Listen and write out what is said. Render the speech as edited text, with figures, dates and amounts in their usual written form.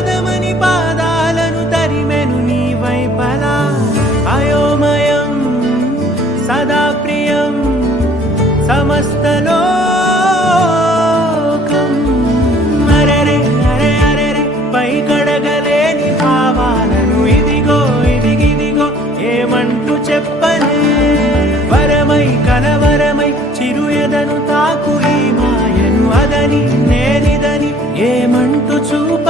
పదమని పాదాలను తరిమెను నీ వైపలా అయోమయం సదా ప్రియం సమస్తలోకం అరెరే అరే అరెరే పై కడగలేని భావాలను ఇదిగో ఇదిగిదిగో ఏమంటూ చెప్పనే వరమై కలవరమై చిరు ఎదను తాకు ఈ మాయను అదని నేనిదని ఏమంటూ చూప